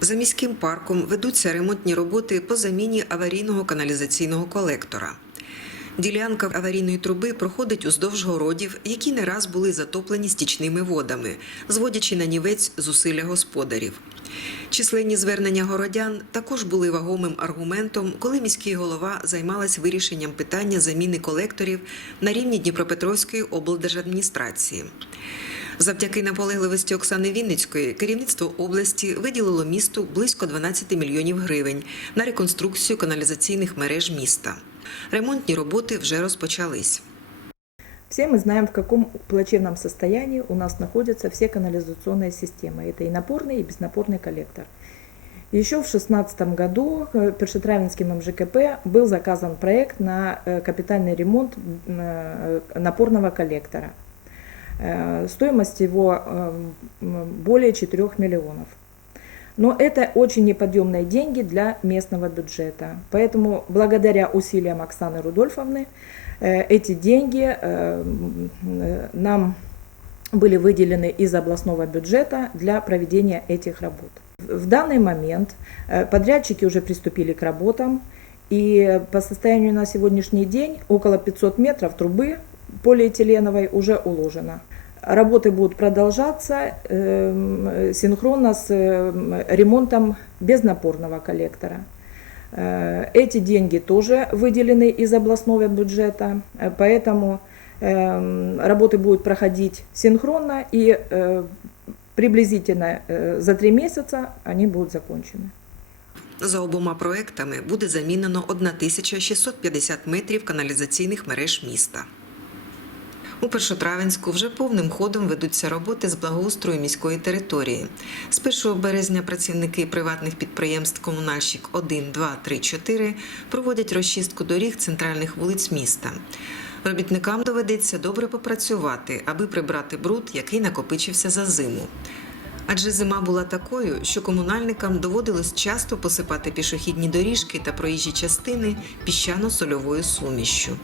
За міським парком ведуться ремонтні роботи по заміні аварійного каналізаційного колектора. Ділянка аварійної труби проходить уздовж городів, які не раз були затоплені стічними водами, зводячи на нівець зусилля господарів. Численні звернення городян також були вагомим аргументом, коли міський голова займалась вирішенням питання заміни колекторів на рівні Дніпропетровської облдержадміністрації. Завдяки наполегливості Оксани Вінницької керівництво області виділило місту близько 12 мільйонів гривень на реконструкцію каналізаційних мереж міста. Ремонтні роботи вже розпочались. Все мы знаем, в каком плачевном состоянии у нас находятся все канализационные системы. Это и напорный, и безнапорный коллектор. Еще в 2016 году э, Першетравинским МЖКП был заказан проект на э, капитальный ремонт э, напорного коллектора. Стоимость его более 4 миллионов. Но это очень неподъемные деньги для местного бюджета. Поэтому благодаря усилиям Оксаны Рудольфовны эти деньги э, э, нам были выделены из областного бюджета для проведения этих работ. В данный момент э, подрядчики уже приступили к работам, и по состоянию на сегодняшний день около 500 метров трубы полиэтиленовой уже уложено. Работы будут продолжаться эм, синхронно с ремонтом безнапорного коллектора. Э, Эти деньги тоже выделены из областного бюджета, э, поэтому эм, работы будут проходить синхронно и э, приблизительно э, за три месяца они будут закончены. За обома проектами буде замінено 1650 метрів каналізаційних мереж міста. У Першотравенську вже повним ходом ведуться роботи з благоустрою міської території. З 1 березня працівники приватних підприємств Комунальщик 1, 2, 3, 4 проводять розчистку доріг центральних вулиць міста. Робітникам доведеться добре попрацювати, аби прибрати бруд, який накопичився за зиму. Адже зима була такою, що комунальникам доводилось часто посипати пішохідні доріжки та проїжджі частини піщано-сольовою сумішшю.